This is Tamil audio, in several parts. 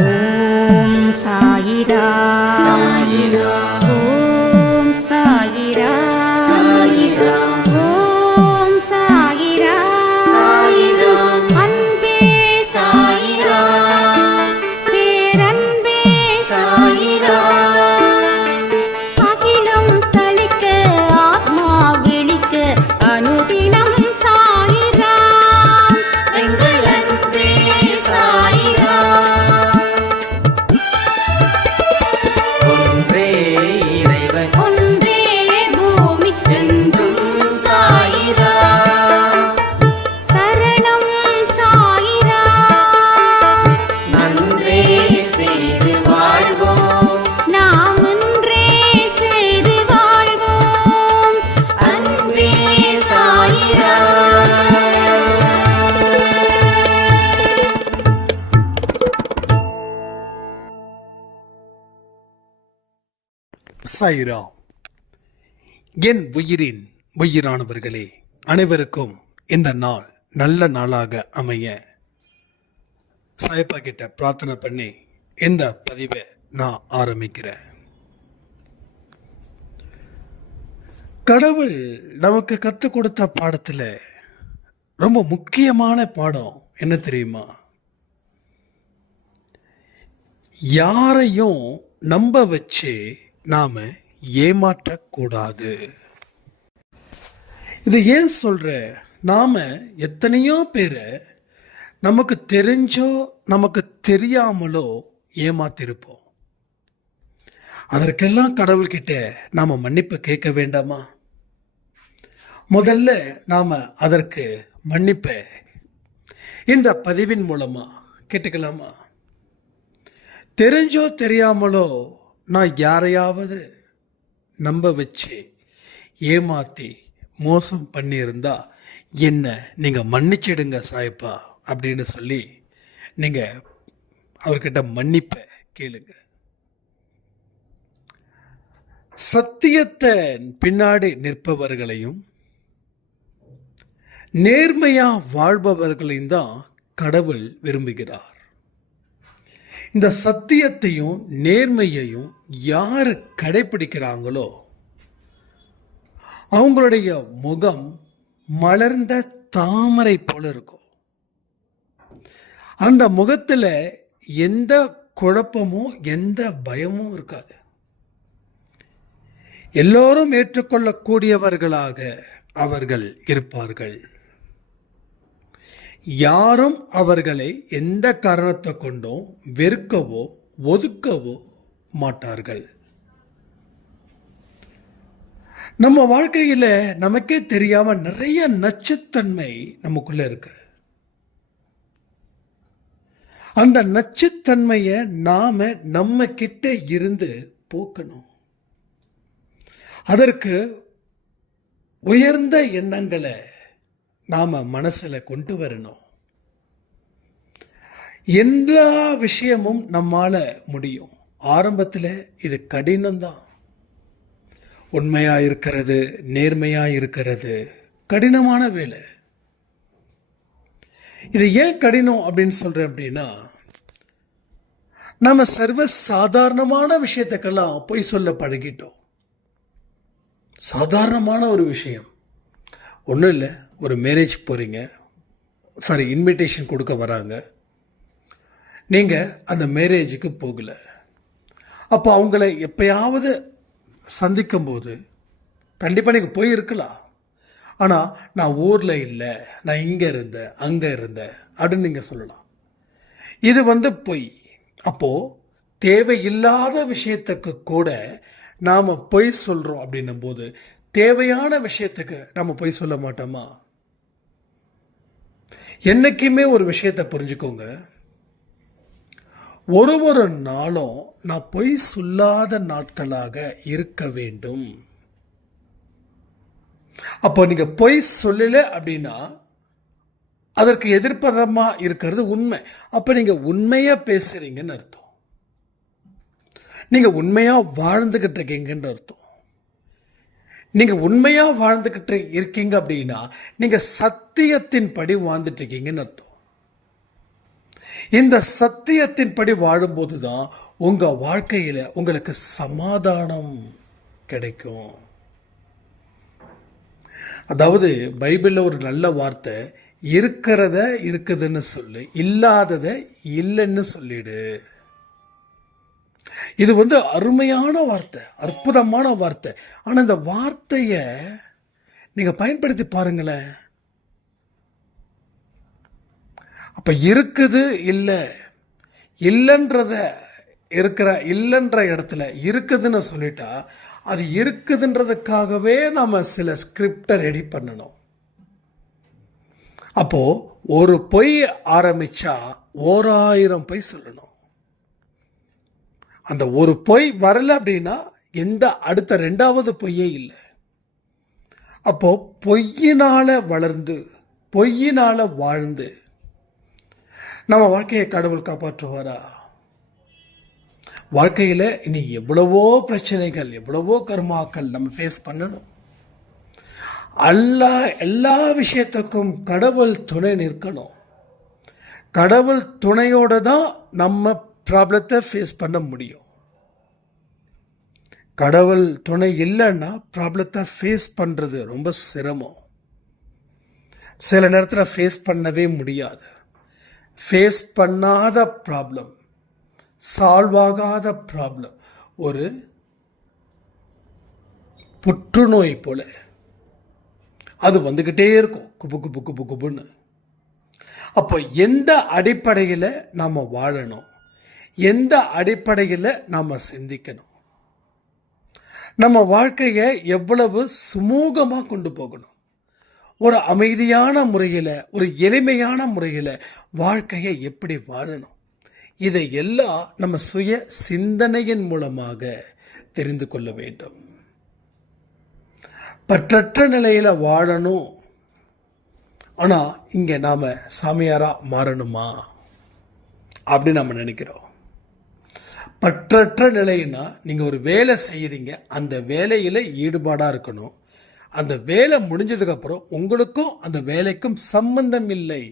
ஓம் சாயிரா சாயிரா ஓம் சாயிரா சாயிரா ஓம் சாயிரா சாயிரா அன்பே சாயிரா பேரன்பே சாயிரா அகிலம் தளிக்க ஆத்மா விழிக்க அனுதினம் சாயிரா எங்கள் அன்பே சாயிரா ஒன்றே இறைவன் ஒன்றே பூமிக்கென்றும் சாயிரா சரணம் சாயிரா நன்றே செய்து வாழ்வோம் நாம் ஒன்றே செய்து வாழ்வோம் அன்பே சாயிரா சாயிராம். என் உயிரின் உயிரானவர்களே, அனைவருக்கும் இந்த நாள் நல்ல நாளாக அமைய சாயப்பா கிட்ட பிரார்த்தனை பண்ணி இந்த பதிவை நான் ஆரம்பிக்கிறேன். கடவுள் நமக்கு கற்றுக் கொடுத்த பாடத்தில் ரொம்ப முக்கியமான பாடம் என்ன தெரியுமா? யாரையும் நம்ப வச்சு நாம ஏமாற்றக்கூடாது. இது ஏன் சொல்ற? நாம எத்தனையோ பேரை நமக்கு தெரிஞ்சோ நமக்கு தெரியாமலோ ஏமாத்திருப்போம். அதற்கெல்லாம் கடவுள்கிட்ட நாம மன்னிப்பு கேட்க வேண்டாமா? முதல்ல நாம அதற்கு மன்னிப்பை இந்த பதிவின் மூலமா கேட்டுக்கலாமா? தெரிஞ்சோ தெரியாமலோ நான் யாரையாவது நம்ப வச்சு ஏமாற்றி மோசம் பண்ணியிருந்தா என்ன நீங்கள் மன்னிச்சிடுங்க சாயப்பா அப்படின்னு சொல்லி நீங்கள் அவர்கிட்ட மன்னிப்பை கேளுங்க. சத்தியத்தை பின்னாடி நிற்பவர்களையும் நேர்மையா வாழ்பவர்களையும் தான் கடவுள் விரும்புகிறார். இந்த சத்தியத்தையும் நேர்மையையும் யார் கடைபிடிக்கிறாங்களோ அவங்களுடைய முகம் மலர்ந்த தாமரை போல இருக்கும். அந்த முகத்தில் எந்த குழப்பமும் எந்த பயமும் இருக்காது. எல்லோரும் ஏற்றுக்கொள்ளக்கூடியவர்களாக அவர்கள் இருப்பார்கள். யாரும் அவர்களை எந்த காரணத்தை கொண்டும் வெறுக்கவோ ஒதுக்கவோ மாட்டார்கள். நம்ம வாழ்க்கையில் நமக்கே தெரியாம நிறைய நச்சுத்தன்மை நமக்குள்ள இருக்கு. அந்த நச்சுத்தன்மையை நாம நம்ம கிட்ட இருந்து போக்கணும். அதற்கு உயர்ந்த எண்ணங்களை நாம மனசுல கொண்டு வரணும். எல்லா விஷயமும் நம்மால முடியும். ஆரம்பத்தில் இது கடினம்தான். உண்மையா இருக்கிறது, நேர்மையா இருக்கிறது கடினமான வேலை. இது ஏன் கடினம் அப்படின்னு சொல்றேன் அப்படின்னா, நம்ம சர்வ சாதாரணமான விஷயத்துக்கெல்லாம் பொய் சொல்ல பழகிட்டோம். சாதாரணமான ஒரு விஷயம் ஒன்றும் இல்லை. ஒரு மேரேஜ் போகிறீங்க, இன்விடேஷன் கொடுக்க வராங்க. நீங்கள் அந்த மேரேஜுக்கு போகலை. அப்போ அவங்கள எப்பயாவது சந்திக்கும்போது கண்டிப்பாக நீங்கள் போயிருக்கலாம். ஆனால் நான் ஊரில் இல்லை, நான் இங்கே இருந்தேன் அங்கே இருந்தேன் அப்படின்னு நீங்கள் சொல்லலாம். இது பொய். அப்போது தேவையில்லாத விஷயத்துக்கு கூட நாம் பொய் சொல்கிறோம் அப்படின்னும் போது தேவையான விஷயத்துக்கு நம்ம பொய் சொல்ல மாட்டோமா? என்னைக்குமே ஒரு விஷயத்தை புரிஞ்சுக்கோங்க. ஒரு நாளும் நான் பொய் சொல்லாத நாட்களாக இருக்க வேண்டும். அப்போ நீங்க பொய் சொல்லல அப்படின்னா அதற்கு எதிர்ப்பதமா இருக்கிறது உண்மை. அப்ப நீங்க உண்மையா பேசுறீங்கன்னு அர்த்தம். நீங்க உண்மையா வாழ்ந்துகிட்டு இருக்கீங்கன்னு அர்த்தம். நீங்க உண்மையா வாழ்ந்துகிட்டு இருக்கீங்க அப்படின்னா நீங்க சத்தியத்தின் படி வாழ்ந்துட்டு இருக்கீங்கன்னு அர்த்தம். இந்த சத்தியத்தின்படி வாழும்போது தான் உங்கள் வாழ்க்கையில் உங்களுக்கு சமாதானம் கிடைக்கும். அதாவது பைபிளில் ஒரு நல்ல வார்த்தை, இருக்கிறத இருக்குதுன்னு சொல்லு, இல்லாதத இல்லைன்னு சொல்லிடு. இது அருமையான வார்த்தை, அற்புதமான வார்த்தை. ஆனால் இந்த வார்த்தையை நீங்கள் பயன்படுத்தி பாருங்களேன். அப்போ இருக்குது இல்லை, இல்லைன்றத இல்லைன்ற இடத்துல இருக்குதுன்னு சொல்லிட்டா அது இருக்குதுன்றதுக்காகவே நம்ம சில ஸ்கிரிப்டை ரெடி பண்ணணும். அப்போது ஒரு பொய் ஆரம்பித்தா 1000 பொய் சொல்லணும். அந்த ஒரு பொய் வரல அப்படின்னா அடுத்த 2வது பொய்யே இல்லை. அப்போது பொய்யினால் வளர்ந்து பொய்யினால் வாழ்ந்து நம்ம வாழ்க்கையை கடவுள் காப்பாற்றுவாரா? வாழ்க்கையில் இனி எவ்வளவோ பிரச்சனைகள், எவ்வளவோ கர்மாக்கள் நம்ம ஃபேஸ் பண்ணணும். எல்லா விஷயத்துக்கும் கடவுள் துணை நிற்கணும். கடவுள் துணையோடு தான் நம்ம ப்ராப்ளத்தை ஃபேஸ் பண்ண முடியும். கடவுள் துணை இல்லைன்னா ப்ராப்ளத்தை ஃபேஸ் பண்ணுறது ரொம்ப சிரமம். சில நேரத்தில் ஃபேஸ் பண்ணவே முடியாது. ஃபேஸ் பண்ணாத ப்ராப்ளம், சால்வ் ஆகாத ப்ராப்ளம் ஒரு புற்றுநோய் போல அது வந்துக்கிட்டே இருக்கும், குபு குபு குபு குபுன்னு. அப்போ எந்த அடிப்படையில் நாம் வாழணும், எந்த அடிப்படையில் நாம் சிந்திக்கணும், நம்ம வாழ்க்கையை எவ்வளவு சுமூகமாக கொண்டு போகணும், ஒரு அமைதியான முறையில், ஒரு எளிமையான முறையில் வாழ்க்கையை எப்படி வாழணும், இதை எல்லாம் நம்ம சுய சிந்தனையின் மூலமாக தெரிந்து கொள்ள வேண்டும். பற்றற்ற நிலையில் வாழணும். ஆனால் இங்கே நாம் சாமியாராக மாறணுமா அப்படின்னு நம்ம நினைக்கிறோம். பற்றற்ற நிலைன்னா நீங்கள் ஒரு வேலை செய்கிறீங்க, அந்த வேலையில் ஈடுபாடாக இருக்கணும். அந்த வேலை முடிஞ்சதுக்கப்புறம் உங்களுக்கும் அந்த வேலைக்கும் சம்பந்தம் இல்லை.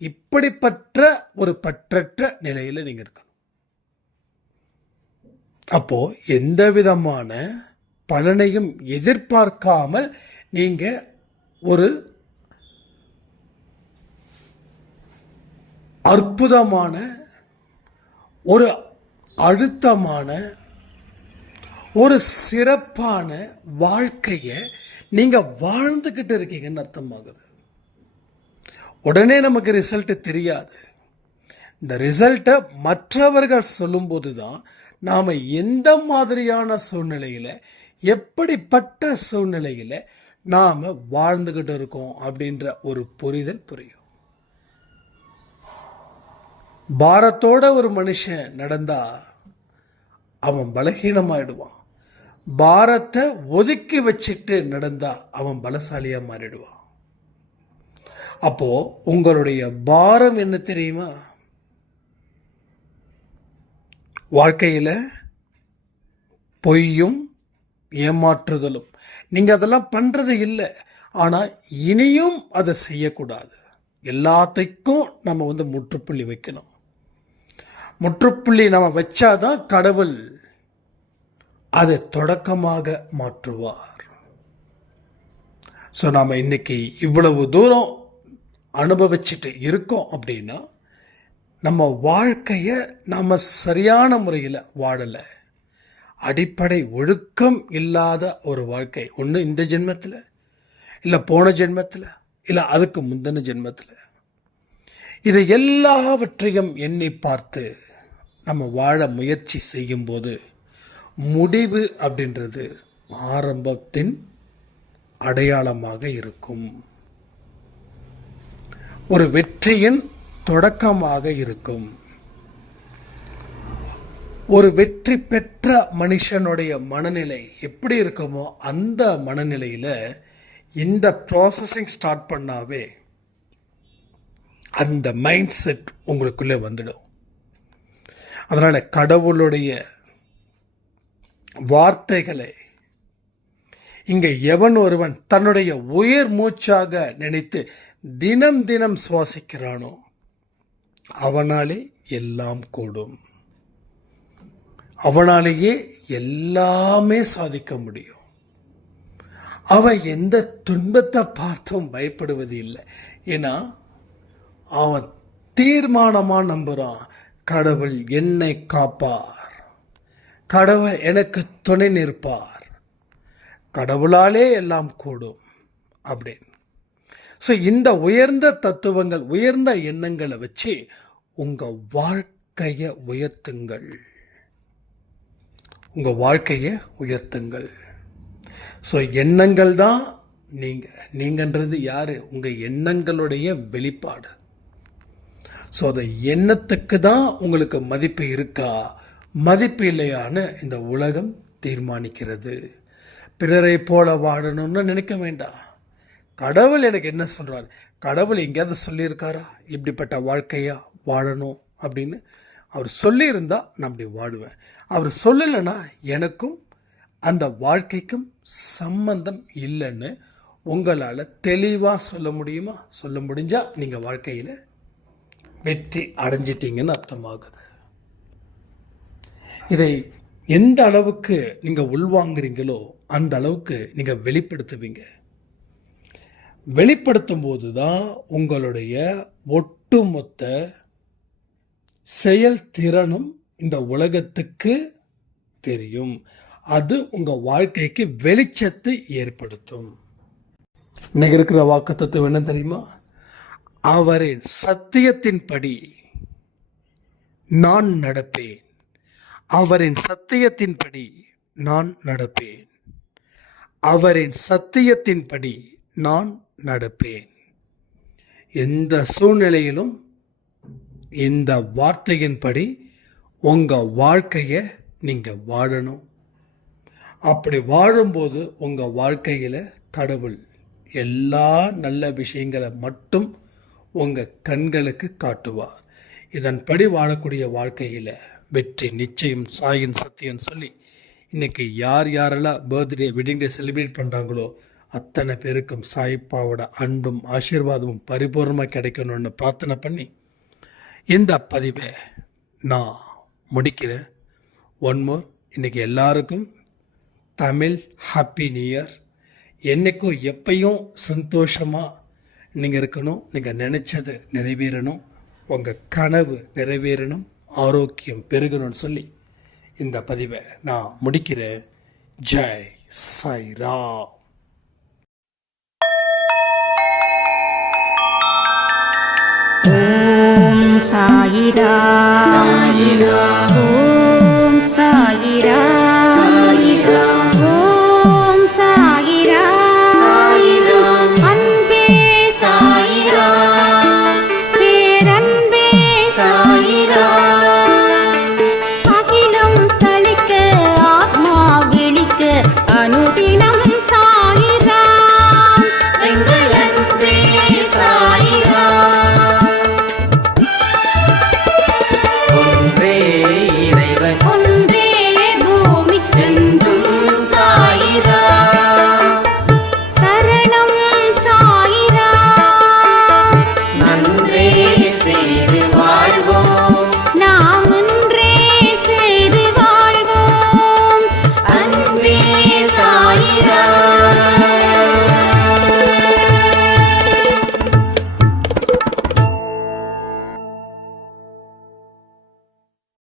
இப்படிப்பட்ட ஒரு பற்றற்ற நிலையில் நீங்கள் இருக்கணும். அப்போது எந்த விதமான பலனையும் எதிர்பார்க்காமல் நீங்கள் ஒரு அற்புதமான, ஒரு அழுத்தமான, ஒரு சிறப்பான வாழ்க்கையை நீங்கள் வாழ்ந்துக்கிட்டு இருக்கீங்கன்னு அர்த்தமாகுது. உடனே நமக்கு ரிசல்ட்டு தெரியாது. இந்த ரிசல்ட்டை மற்றவர்கள் சொல்லும்போது தான் நாம் எந்த மாதிரியான சூழ்நிலையில், எப்படிப்பட்ட சூழ்நிலையில் நாம் வாழ்ந்துக்கிட்டு இருக்கோம் அப்படின்ற ஒரு புரிதல் புரியும். பாரத்தோட ஒரு மனுஷன் நடந்தா அவன் பலகீனமாயிடுவான். பாரத்தை ஒதுக்கி வச்சுட்டு நடந்தா அவன் பலசாலியாக மாறிடுவான். அப்போ உங்களுடைய பாரம் என்ன தெரியுமா? வாழ்க்கையில் பொய்யும் ஏமாற்றுதலும். நீங்கள் அதெல்லாம் பண்ணுறது இல்லை, ஆனால் இனியும் அதை செய்யக்கூடாது. எல்லாத்துக்கும் நம்ம முற்றுப்புள்ளி வைக்கணும். முற்றுப்புள்ளி நம்ம வச்சாதான் கடவுள் அதை தொடக்கமாக மாற்றுவார். ஸோ நாம் இன்னைக்கு இவ்வளவு தூரம் அனுபவிச்சுட்டு இருக்கோம் அப்படின்னா நம்ம வாழ்க்கையை நம்ம சரியான முறையில் வாழலை. அடிப்படை ஒழுக்கம் இல்லாத ஒரு வாழ்க்கை, ஒன்று இந்த ஜென்மத்தில், இல்லை போன ஜென்மத்தில், இல்லை அதுக்கு முந்தின ஜென்மத்தில். இதை எல்லாவற்றையும் எண்ணி பார்த்து நம்ம வாழ முயற்சி செய்யும்போது முடிவு அப்படின்றது ஆரம்பத்தின் அடையாளமாக இருக்கும். ஒரு வெற்றியின் தொடக்கமாக இருக்கும். ஒரு வெற்றி பெற்ற மனுஷனுடைய மனநிலை எப்படி இருக்குமோ அந்த மனநிலையில் இந்த ப்ராசஸிங் ஸ்டார்ட் பண்ணாவே அந்த மைண்ட் செட் உங்களுக்குள்ளே வந்துடும். அதனால் கடவுளுடைய வார்த்தைகளை இங்கே எவன் ஒருவன் தன்னுடைய உயிர் மூச்சாக நினைத்து தினம் தினம் சுவாசிக்கிறானோ அவனாலே எல்லாம் கூடும். அவனாலேயே எல்லாமே சாதிக்க முடியும். அவன் எந்த துன்பத்தை பார்த்தும் பயப்படுவது இல்லை. ஏன்னா அவன் தீர்மானமாக நம்புகிறான், கடவுள் என்னை காப்பார், கடவுள் எனக்கு துணை நிற்பார், கடவுளாலே எல்லாம் கூடும் அப்படின்னு. ஸோ இந்த உயர்ந்த தத்துவங்கள், உயர்ந்த எண்ணங்களை வச்சு உங்கள் வாழ்க்கையை உயர்த்துங்கள், உங்கள் வாழ்க்கையை உயர்த்துங்கள். ஸோ எண்ணங்கள் தான் நீங்கன்றது யார்? உங்கள் எண்ணங்களுடைய வெளிப்பாடு. ஸோ அந்த எண்ணத்துக்கு தான் உங்களுக்கு மதிப்பு இருக்கா, மதிப்பு இல்லையான்னு இந்த உலகம் தீர்மானிக்கிறது. பிறரை போல வாழணும்னு நினைக்க வேண்டாம். கடவுள் எனக்கு என்ன சொல்கிறார்? கடவுள் எங்கேயாவது சொல்லியிருக்காரா இப்படிப்பட்ட வாழ்க்கையா வாழணும் அப்படின்னு? அவர் சொல்லியிருந்தா நான் அப்படி வாழுவேன். அவர் சொல்லலைன்னா எனக்கும் அந்த வாழ்க்கைக்கும் சம்பந்தம் இல்லைன்னு உங்களால் தெளிவாக சொல்ல முடியுமா? சொல்ல முடிஞ்சால் நீங்கள் வாழ்க்கையில் வெற்றி அடைஞ்சிட்டீங்கன்னு அர்த்தமாகுது. இதை எந்த அளவுக்கு நீங்கள் உள்வாங்குறீங்களோ அந்த அளவுக்கு நீங்கள் வெளிப்படுத்துவீங்க. வெளிப்படுத்தும் போது தான் உங்களுடைய ஒட்டுமொத்த செயல்திறனும் இந்த உலகத்துக்கு தெரியும். அது உங்கள் வாழ்க்கைக்கு வெளிச்சத்தை ஏற்படுத்தும். இன்னைக்கு இருக்கிற வாக்குத்தத்தம் என்ன தெரியுமா? அவரின் சத்தியத்தின்படி நான் நடப்பேன், அவரின் சத்தியத்தின்படி நான் நடப்பேன், அவரின் சத்தியத்தின்படி நான் நடப்பேன். எந்த சூழ்நிலையிலும் இந்த வார்த்தையின்படி உங்கள் வாழ்க்கையை நீங்கள் வாழணும். அப்படி வாழும்போது உங்கள் வாழ்க்கையில் கடவுள் எல்லா நல்ல விஷயங்களை மட்டும் உங்கள் கண்களுக்கு காட்டுவார். இதன்படி வாழக்கூடிய வாழ்க்கையில் வெற்றி நிச்சயம். சாயின் சத்தியன்னு சொல்லி இன்றைக்கி யார் யாரெல்லாம் பர்த்டே, வெட்டிங் டே செலிப்ரேட் பண்ணுறாங்களோ அத்தனை பேருக்கும் சாய்ப்பாவோட அன்பும் ஆசீர்வாதமும் பரிபூர்ணமாக கிடைக்கணும்னு பிரார்த்தனை பண்ணி இந்த பதிவை நான் முடிக்கிறேன். ஒன் மோர், இன்றைக்கி எல்லாருக்கும் தமிழ் ஹாப்பி நியூ இயர். என்றைக்கும் எப்பையும் சந்தோஷமாக நீங்கள் இருக்கணும், நீங்கள் நினச்சது நிறைவேறணும், உங்கள் கனவு நிறைவேறணும், ஆரோக்கியம் பெருகணும்னு சொல்லி இந்த பதிவை நான் முடிக்கிறேன். ஜெய் சாய்ராம். ஓம் சாயிரா. சாயிரா.